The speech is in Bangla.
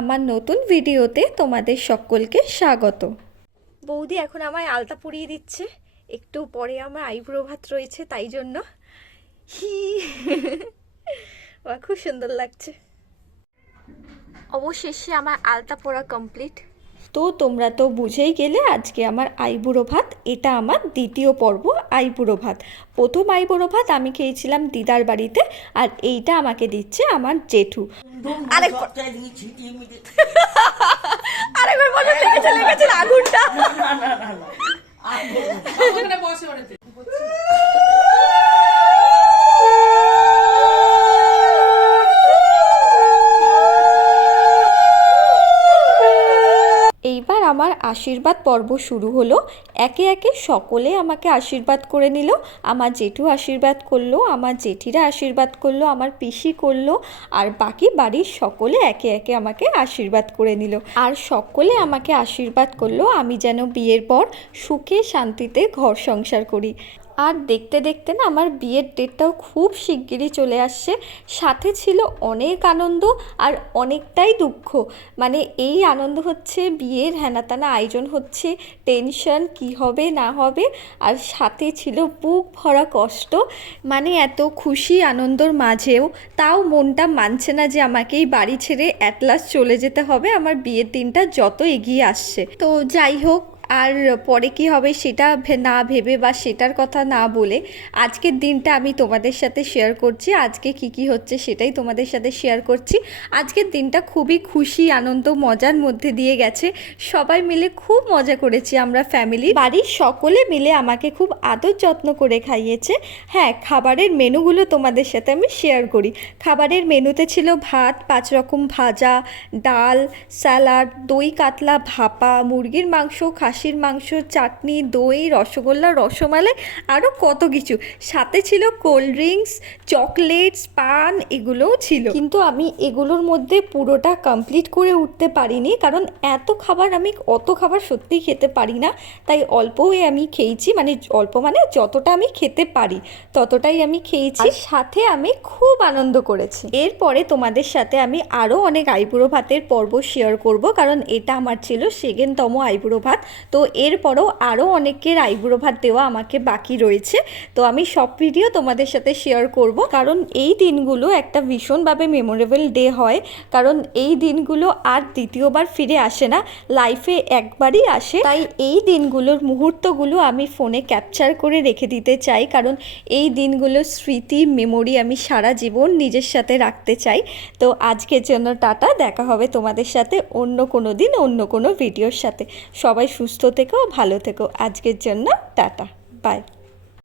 আমার নতুন ভিডিওতে তোমাদের সকলকে স্বাগত। বৌদি এখন আমায় আলতা পরিয়ে দিচ্ছে, একটু পরে আমার আইব্রো ভাত রয়েছে, তাই জন্য খুব সুন্দর লাগছে। অবশেষে আমার আলতা পরা কমপ্লিট। তো তোমরা তো বুঝেই গেলে আজকে আমার আইবুড়ো ভাত, এটা আমার দ্বিতীয় পর্ব আইবুড়ো ভাত। প্রথম আইবুড়ো ভাত আমি খেয়েছিলাম দিদার বাড়িতে, আর এইটা আমাকে দিচ্ছে আমার জেঠু। আরেকবার বলো, লেগেছে আগুনটা। এইবার আমার আশীর্বাদ পর্ব শুরু হলো। একে একে সকলে আমাকে আশীর্বাদ করে নিল। আমার জেঠু আশীর্বাদ করলো, আমার জেঠিরা আশীর্বাদ করলো, আমার পিসি করলো, আর বাকি বাড়ির সকলে একে একে আমাকে আশীর্বাদ করে নিল। আর সকলে আমাকে আশীর্বাদ করলো আমি যেন বিয়ের পর সুখে শান্তিতে ঘর সংসার করি। আর দেখতে দেখতে না আমার বিয়ের ডেটটাও খুব শিগগিরই চলে আসছে। সাথে ছিল অনেক আনন্দ আর অনেকটাই দুঃখ। মানে এই আনন্দ হচ্ছে বিয়ের হেনাতানা আয়োজন হচ্ছে, টেনশন কি হবে না হবে, আর সাথে ছিল বুক ভরা কষ্ট। মানে এত খুশি আনন্দর মাঝেও তাও মনটা মানছে না যে আমাকে এই বাড়ি ছেড়ে অ্যাট লাস্ট চলে যেতে হবে আমার বিয়ের দিনটা যত এগিয়ে আসছে। তো যাই হোক, আর পরে কি হবে সেটা না ভেবে বা সেটার কথা না বলে আজকের দিনটা আমি তোমাদের সাথে শেয়ার করছি। আজকে কি হচ্ছে সেটাই তোমাদের সাথে শেয়ার করছি। আজকের দিনটা খুবই খুশি আনন্দ মজার মধ্যে দিয়ে গেছে। সবাই মিলে খুব মজা করেছি আমরা ফ্যামিলি, বাড়ির সকলে মিলে আমাকে খুব আদর যত্ন করে খাইয়েছে। হ্যাঁ, খাবারের মেনুগুলো তোমাদের সাথে আমি শেয়ার করি। খাবারের মেনুতে ছিল ভাত, 5 রকম ভাজা, ডাল, স্যালাড, দই কাতলা ভাপা, মুরগির মাংস, খাসির মাংস, চাটনি, দই, রসগোল্লা, রসমালাই, আরও কত কিছু। সাথে ছিল কোল্ড ড্রিঙ্কস, চকলেটস, পান, এগুলোও ছিল। কিন্তু আমি এগুলোর মধ্যে পুরোটা কমপ্লিট করে উঠতে পারিনি, কারণ অত খাবার সত্যিই খেতে পারি না। তাই অল্পই আমি খেয়েছি, মানে অল্প মানে যতটা আমি খেতে পারি ততটাই আমি খেয়েছি। সাথে আমি খুব আনন্দ করেছি। এরপরে তোমাদের সাথে আমি আরও অনেক আইবুড়ো ভাতের পর্ব শেয়ার করব, কারণ এটা আমার ছিল সেকেন্ডতম আইবুড়ো ভাত। তো এরপরও আরও অনেকের আইবুড়ো ভাত দেওয়া আমাকে বাকি রয়েছে। তো আমি সব ভিডিও তোমাদের সাথে শেয়ার করব, কারণ এই দিনগুলো একটা ভীষণভাবে মেমোরেবল ডে হয়। কারণ এই দিনগুলো আর দ্বিতীয়বার ফিরে আসে না, লাইফে একবারই আসে। তাই এই দিনগুলোর মুহূর্তগুলো আমি ফোনে ক্যাপচার করে রেখে দিতে চাই, কারণ এই দিনগুলোর স্মৃতি মেমোরি আমি সারা জীবন নিজের সাথে রাখতে চাই। তো আজকের জন্য টাটা, দেখা হবে তোমাদের সাথে অন্য কোনো দিন অন্য কোনো ভিডিওর সাথে। সবাই সুস্থ থেকো, ভালো থেকো। আজকের জন্য টাটা, বাই।